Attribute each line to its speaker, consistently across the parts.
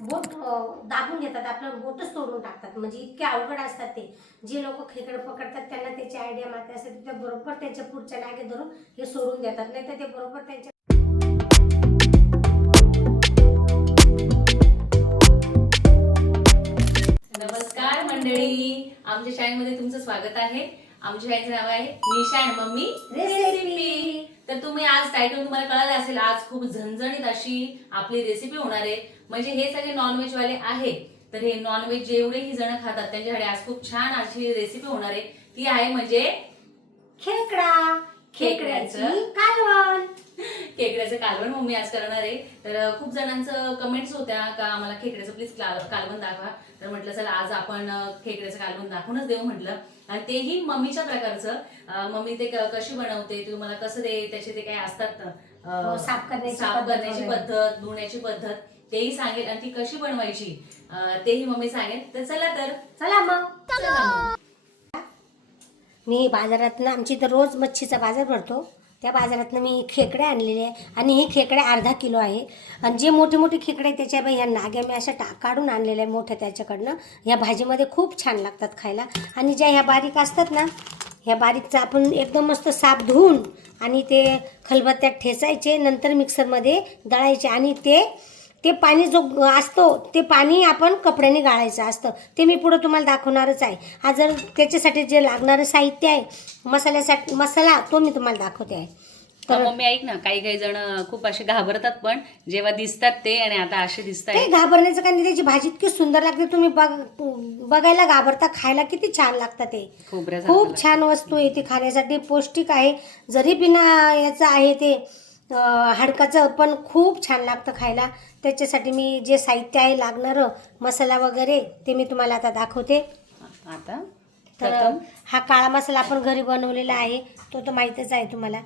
Speaker 1: बोट दाबून घेतात आपलं बोटच तोडून टाकतात. म्हणजे इतके अवघड असतात ते. जे लोक खेकडं पकडतात त्यांना त्याची आयडिया माहिती असते ते बरोबर त्यांच्या पुढच्या नागे धरून हे सोडून देतात. नाही तर ते बरोबर त्यांच्या
Speaker 2: नमस्कार मंडळी. आमच्या शाळेमध्ये तुमचं स्वागत आहे. आमच्या शाळेचं नाव आहे निशा आणि मम्मी
Speaker 1: रेसिपी
Speaker 2: तर तुम्ही आज टायटल तुम्हाला कळालं असेल आज खूप झणझणीत अशी आपली रेसिपी होणार आहे. म्हणजे हे सगळे नॉनव्हेज वाले आहे तर हे नॉनव्हेज जेवढेही जण खातात त्यांच्याकडे आज खूप छान अशी रेसिपी होणार आहे. ती आहे म्हणजे
Speaker 1: खेकडा. खेकड्याची कालवण.
Speaker 2: खेकड्याचं कालवण मम्मी आज करणार आहे. तर खूप जणांचं कमेंट्स होत्या का आम्हाला खेकड्याचं प्लीज कालवण दाखवा. तर म्हटलं चला आज आपण खेकड्याचं कालवण दाखवूनच देऊ म्हटलं. आणि तेही मम्मीच्या प्रकारचं. मम्मी ते कशी बनवते ते तुम्हाला कसं ते त्याचे ते काय असतात
Speaker 1: हो, साफ करण्याची. पद्धत
Speaker 2: धुण्याची पद्धत. तेही सांगेल आणि ती कशी बनवायची तेही मम्मी सांगेल. तर चला तर.
Speaker 1: चला मग.
Speaker 2: चला मग.
Speaker 1: मी बाजारातनं आमची तर रोज मच्छीचा बाजार भरतो. त्या बाजारातनं मी खेकडे आणलेले आहे आणि हे खेकडे अर्धा किलो आहे. आणि जे मोठे मोठे खेकडे त्याच्या बाई ह्या नाग्या मी अशा टा काढून आणलेल्या आहे मोठ्या त्याच्याकडनं. ह्या भाजीमध्ये खूप छान लागतात खायला. आणि ज्या ह्या बारीक असतात ना ह्या बारीकचा आपण एकदम मस्त साफ धुवून आणि ते खलबत्त्यात ठेचायचे नंतर मिक्सरमध्ये दळायचे आणि ते ते पाणी जो असतो ते पाणी आपण कपड्याने गाळायचं असतं. ते मी पुढं तुम्हाला दाखवणारच आहे. हा जर त्याच्यासाठी जे लागणारं साहित्य आहे मसाल्यासाठी मसाला तो मी तुम्हाला दाखवते आहे.
Speaker 2: तर मम्मी ऐक ना काही काही जण खूप असे घाबरतात पण जेव्हा दिसतात ते आणि आता असे दिसत
Speaker 1: ते घाबरण्याचं काही नाही त्याची भाजी इतकी सुंदर लागते तुम्ही बघ बघायला घाबरता खायला किती छान लागतं ते. खूप छान वस्तू आहे ती खाण्यासाठी पौष्टिक आहे. जरी बिना याचं आहे ते हाडकाचं पण खूप छान लागतं खायला. त्याच्यासाठी मी जे साहित्य आहे लागणारं मसाला वगैरे ते मी तुम्हाला आता दाखवते.
Speaker 2: आता
Speaker 1: तर हा काळा मसाला आपण घरी बनवलेला आहे. तो तर माहीतच आहे तुम्हाला.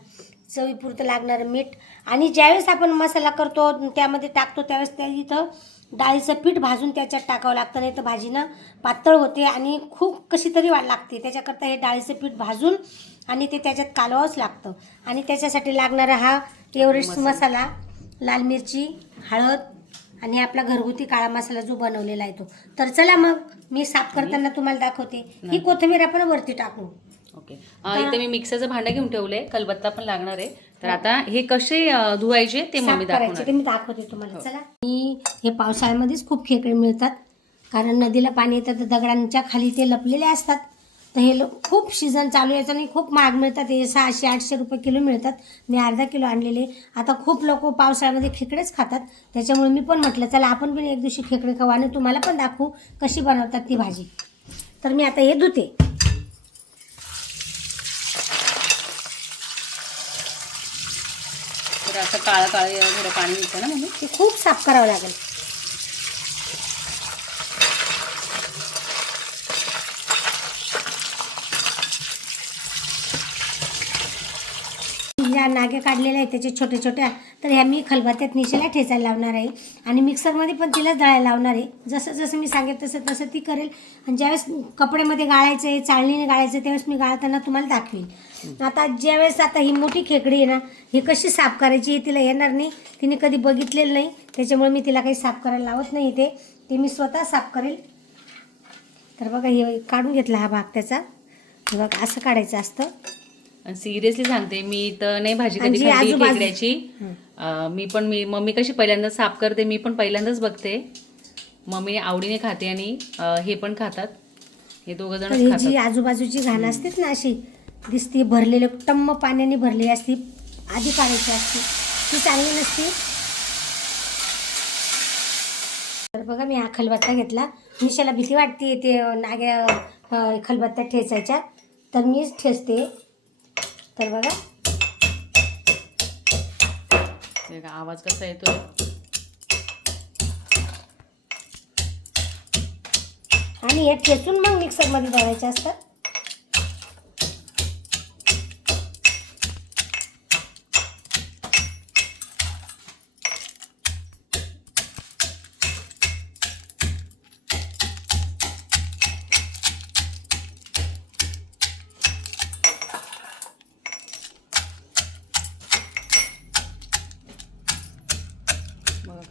Speaker 1: चवीपुरतं लागणारं मीठ. आणि ज्यावेळेस आपण मसाला करतो त्यामध्ये टाकतो त्यावेळेस त्या इथं डाळीचं पीठ भाजून त्याच्यात टाकावं लागतं नाही तर भाजीनं पातळ होते आणि खूप कशी तरी वा लागते. त्याच्याकरता हे डाळीचं पीठ भाजून आणि ते त्याच्यात कालवावंच लागतं. आणि त्याच्यासाठी लागणारा हा एव्हरेस्ट मसाला. लाल मिरची हळद आणि आपला घरगुती काळा मसाला जो बनवलेला आहे तो. तर चला मग मी साफ करताना तुम्हाला दाखवते. ही कोथिंबीर आपण वरती टाकू.
Speaker 2: ओके. इथे मी मिक्सरचं भांडं घेऊन ठेवलंय. कलबत्ता पण लागणार आहे. तर आता हे कसे धुवायचे ते मम्मी
Speaker 1: ते मी दाखवते तुम्हाला. चला. मी हे पावसाळ्यामध्येच खूप खेकडे मिळतात. कारण नदीला पाणी येतं तर दगडांच्या खाली ते लपलेले असतात. तर हे खूप सीझन चालू आहे आणि खूप महाग मिळतात. हे सहाशे आठशे रुपये किलो मिळतात. मी अर्धा किलो आणलेले. आता खूप लोक पावसाळ्यामध्ये खेकडेच खातात. त्याच्यामुळे मी पण म्हटलं चला आपण पण एक दिवशी खेकडे खाऊ आणि तुम्हाला पण दाखवू कशी बनवतात ती भाजी. तर मी आता हे धुते
Speaker 2: तर असं काळं काळं थोडं पाणी येतं ना म्हणून.
Speaker 1: ते खूप साफ करावं लागेल. ज्या नागे काढलेल्या आहेत त्याच्या छोट्या छोट्या तर ह्या मी खलबत्त्यात निशेला ठेचायला लावणार आहे. आणि मिक्सरमध्ये पण तिला दळायला लावणार आहे. जसं जसं मी सांगेल तसं तसं ती करेल. आणि ज्यावेळेस कपड्यामध्ये गाळायचं आहे चाळणीने गाळायचं आहे त्यावेळेस मी गाळताना तुम्हाला दाखवेल आता ज्यावेळेस आता ही मोठी खेकडी आहे ना ही कशी साफ करायची हे तिला येणार नाही. तिने कधी बघितलेलं नाही. त्याच्यामुळे मी तिला काही साफ करायला लावत नाही ते ते मी स्वतः साफ करेल. तर बघा हे काढून घेतला हा भाग त्याचा. बघा असं काढायचं असतं.
Speaker 2: सिरियसली सांगते मी तर नाही भाजी कधी खाल्ली
Speaker 1: आजूबाजू-
Speaker 2: खेकड्याची. अं, मी पण मी मम्मी कशी पहिल्यांदा साफ करते मी पण पहिल्यांदाच बघते. मम्मी आवडीने खाते आणि अं, हे पण खातात. हे दोघं
Speaker 1: तर ही जी
Speaker 2: खातात.
Speaker 1: आजूबाजूची घाण असते ना अशी दिसते भरलेले टम्म पाण्याने भरलेली असती आधी काढायची असते ती चांगली नसते. तर बघा मी हा खलबत्ता घेतला. निशाला भीती वाटते ते नाग्या अं, खलबत्त्यात ठेचायच्या. तर मीच ठेचते. तर बघा.
Speaker 2: बघा, आवाज कसा येतोय?
Speaker 1: आणि हे ठेचून मग मिक्सरमध्ये दळायचे असतात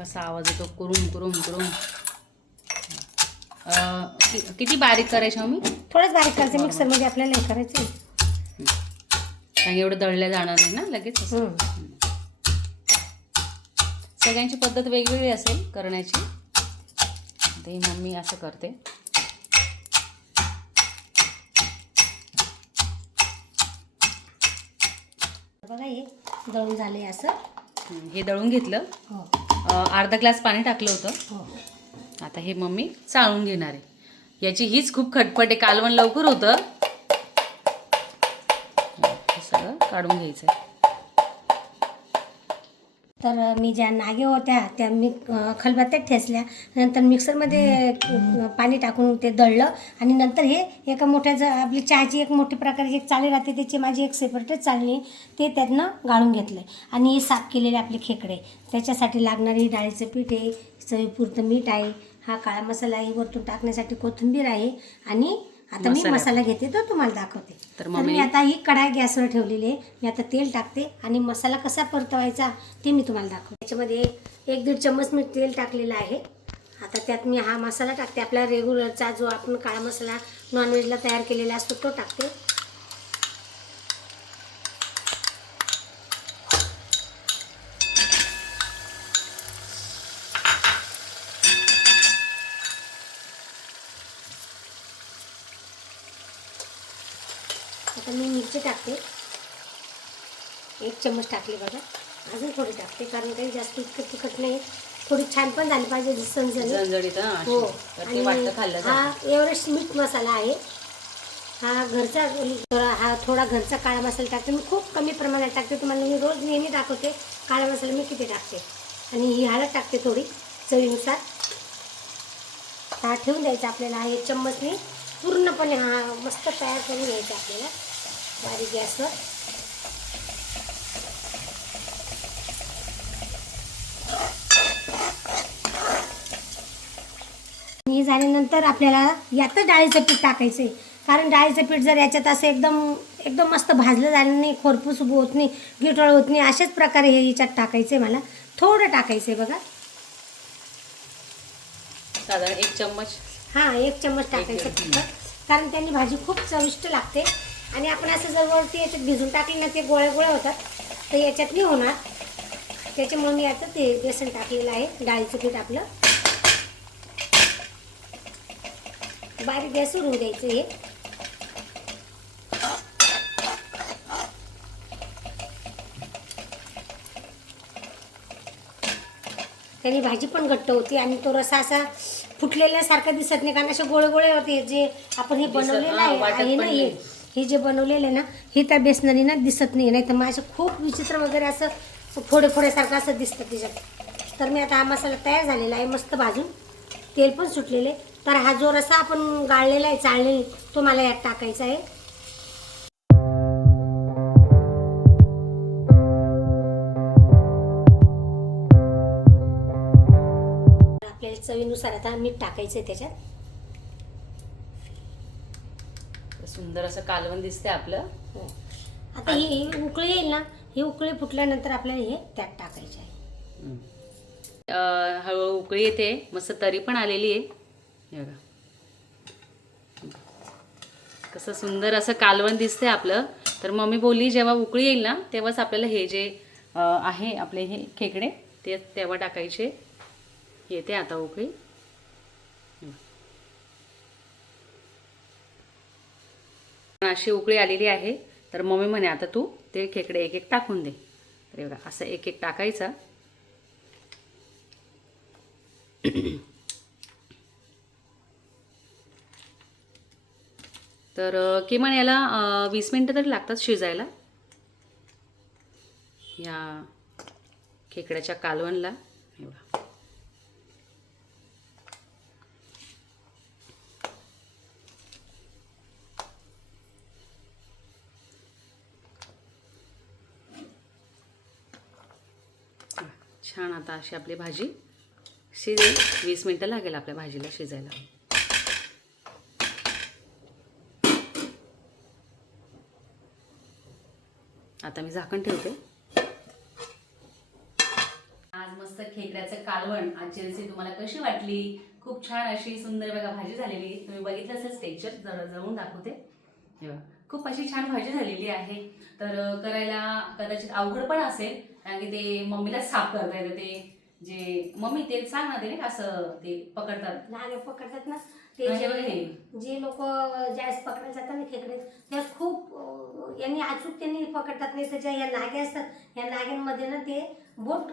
Speaker 2: कसं आवाज येतो? कुरुम कुरुम कुरुम. कि- किती बारीक करायची मी?
Speaker 1: थोडंच बारीक करायचं मिक्सरमध्ये आपल्याला हे करायचं.
Speaker 2: कारण एवढं दळल्या जाणार नाही ना लगेच. सगळ्यांची पद्धत वेगवेगळी असेल करण्याची. ते मम्मी असं करते.
Speaker 1: बघा हे दळून झाले असं.
Speaker 2: हे दळून घेतलं.
Speaker 1: हो.
Speaker 2: अर्धा ग्लास पाणी टाकलं होतं.
Speaker 1: हो.
Speaker 2: आता हे मम्मी चाळून घेणार आहे. याची हीच खूप खटपट आहे. कालवण लवकर होतं. हे सगळं काढून घ्यायचं आहे
Speaker 1: तर मी ज्या नागे होत्या त्या मी खलबत्त्यात ठेचल्या नंतर मिक्सरमध्ये पाणी टाकून ते दळलं आणि नंतर हे एका मोठ्या ज आपली चहाची एक मोठी प्रकारची एक चाळी राहते त्याची माझी एक सेपरेटच चाळणी आहे. ते त्यातनं गाळून घेतलं आणि हे साफ केलेले आपले खेकडे त्याच्यासाठी लागणारी डाळीचं पीठ आहे चवीपुरतं मीठ आहे हा काळा मसाला आहे वरतून टाकण्यासाठी कोथिंबीर आहे आणि आता मी
Speaker 2: मसाला.
Speaker 1: घेते तो तुम्हाला दाखवते.
Speaker 2: तर
Speaker 1: मी आता ही कढाई गॅसवर ठेवलेली आहे. मी आता तेल टाकते आणि मसाला कसा परतवायचा ते मी तुम्हाला दाखवते. त्याच्यामध्ये एक दीड चम्मच मी तेल टाकलेलं आहे. आता त्यात मी हा मसाला टाकते. आपला रेग्युलरचा जो आपण काळा मसाला नॉनव्हेजला तयार केलेला असतो तो टाकते आता मी मिरची टाकते एक चम्मच टाकली बघा. अजून थोडी टाकते कारण काही जास्त इतकं तिखट नाही. थोडी छान पण झाली पाहिजे झणझणीत.
Speaker 2: हा.
Speaker 1: हो. आणि हा. एव्हरेस्ट मीठ मसाला आहे. हा घरचा थोडा हा थोडा घरचा काळा मसाला टाकते. मी खूप कमी प्रमाणात टाकते. तुम्हाला मी रोज नेहमी दाखवते काळा मसाला मी किती टाकते. आणि ही हळद टाकते थोडी चवीनुसार. हा ठेवून द्यायचा आपल्याला. हा एक चम्मचने पूर्णपणे हा मस्त तयार करून घ्यायचा आपल्याला. बारीक गॅसवर. झाल्यानंतर आपल्याला यातच डाळीचं पीठ टाकायचं आहे कारण डाळीचं पीठ जर याच्यात असं एकदम एकदम मस्त भाजलं झालं नाही खोरपूस उभं होत नाही गिटळ होत नाही अशाच प्रकारे हे याच्यात टाकायचं आहे मला. थोडं टाकायचं आहे बघा.
Speaker 2: साधारण एक चम्मच.
Speaker 1: हां एक चम्मच टाकायचं फक्त. कारण त्यांनी भाजी खूप चविष्ट लागते. आणि आपण असं जर वरती याच्यात भिजून टाकली ना ते गोळ्या गोळ्या होतात. तर याच्यात नाही होणार. त्याच्यामुळे मी आता ते बेसन टाकलेलं आहे डाळीचं पीठ आपलं. बारीक गॅसवर होऊ द्यायचं हे. त्याने भाजी पण घट्ट होती आणि तो रसा असा फुटलेल्यासारखा दिसत नाही कारण असे गोळे गोळे होते जे आपण हे बनवलेलं आहे ना हे
Speaker 2: नाही.
Speaker 1: हे जे बनवलेलं आहे ना हे त्या बेसनाने ना दिसत नाही नाही तर मग असं खूप विचित्र वगैरे असं फोडे फोड्यासारखं असं दिसतं त्याच्यात. तर मी आता हा मसाला तयार झालेला आहे मस्त भाजून. तेल पण सुटलेले तर हा जो रसा आपण गाळलेला आहे चाळलेला तो मला यात टाकायचा आहे. आपल्याला चवीनुसार आता मीठ टाकायचं आहे त्याच्यात.
Speaker 2: सुंदर असं कालवण दिसते आपलं.
Speaker 1: हो. आता ही ही उकळी येईल ना ही उकळी फुटल्यानंतर आपल्याला हे त्यात टाकायचे आहे.
Speaker 2: हळूहळू उकळी येते मस्त तरी पण आलेली आहे. कसं सुंदर असं कालवण दिसते आपलं. तर मम्मी बोलली जेव्हा उकळी येईल ना तेव्हाच आपल्याला हे जे आहे आपले हे खेकडे ते तेव्हा टाकायचे. येते आता उकळी. अशी उकळी आलेली आहे. तर मम्मी म्हणे आता तू ते खेकडे एक एक टाकून दे. तर बघा असं एक एक टाकायचा. तर किमान याला वीस मिनटं तरी लागतात शिजायला. या खेकड्याच्या कालवणला. छान आता अशी आपली भाजी शिजेल. वीस मिनटं लागेल आपल्या भाजीला शिजायला. आता मी झाकण ठेवते. आज मस्त खेकड्याचं कालवण. आजची रेसिपी तुम्हाला कशी वाटली? खूप छान अशी सुंदर बघा भाजी झालेली. तुम्ही बघितलं असेल टेक्चर जरा जवळून दाखवते. बघा. खूप अशी छान भाजी झालेली आहे. तर करायला कदाचित अवघड पण असेल कारण की ते मम्मीला साफ करता येतं. ते जे मम्मी ते सांग ना ते असं ते पकडतात.
Speaker 1: नागे पकडतात ना. ते जे. जे लोक ज्यावेळेस पकडायला जातात ना खेकडे त्यावेळेस खूप यांनी अचूक त्यांनी पकडतात नाही तर ज्या या नागे असतात या नाग्यांमध्ये ना ते बोट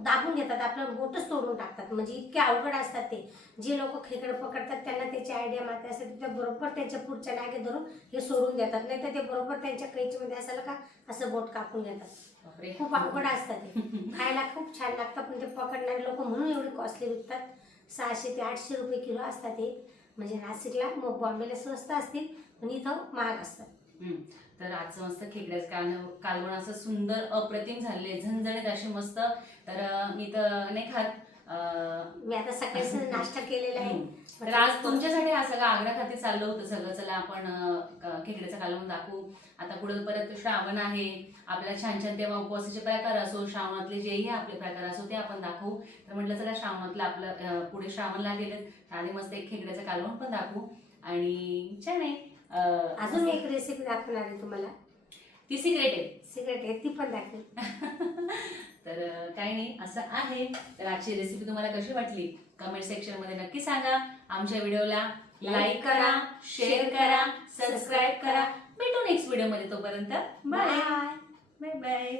Speaker 1: दाबून घेतात आपलं बोटच तोडून टाकतात. म्हणजे इतके अवघड असतात ते. जे लोक खेकडे पकडतात त्यांना त्याची आयडिया माहिती असते त्या बरोबर त्यांच्या पुढच्या नागे धरून हे सोडून देतात. नाही तर ते बरोबर त्यांच्या कैचीमध्ये असायला का असं बोट कापून घेतात. खूप अवघड असतात ते. खायला खूप छान लागतं पण ते पकडणारे लोक म्हणून एवढे कॉस्टली विकतात. सहाशे ते आठशे रुपये किलो असतात ते. म्हणजे नाशिकला मग बॉम्बेला स्वस्त असतील पण इथं महाग असतात.
Speaker 2: तर आजचं मस्त खेकड्याचं काल कालवण असं सुंदर अप्रतिम झालेले झणझणीत असे मस्त. तर मी तर नाही खात.
Speaker 1: मी आता सकाळीच नाश्ता केलेला आहे.
Speaker 2: तर आज तुमच्यासाठी हा सगळं आग्र्याखाती चाललं होतं सगळं. चला आपण खेकड्याचं कालवण दाखवू. आता पुढे परत श्रावण आहे. आपल्याला छान छान तेव्हा उपवासाचे प्रकार असो श्रावणातले जेही आपले प्रकार असो ते आपण दाखवू. तर म्हटलं चला श्रावणातलं आपलं पुढे श्रावण लागेल तर आधी मस्त एक खेकड्याचं कालवण पण दाखवू. आणि छान आहे.
Speaker 1: अजून एक रेसिपी दाखवणार आहे तुम्हाला.
Speaker 2: ती सिक्रेट आहे.
Speaker 1: सिगरेट आहे ती पण दाखवेल
Speaker 2: तर काही नाही असं आहे. तर आजची रेसिपी तुम्हाला कशी वाटली? कमेंट सेक्शनमध्ये नक्की सांगा. आमच्या व्हिडिओला लाईक करा शेअर करा सबस्क्राईब करा. भेटू नेक्स्ट व्हिडिओमध्ये तोपर्यंत.
Speaker 1: Bye
Speaker 2: bye bye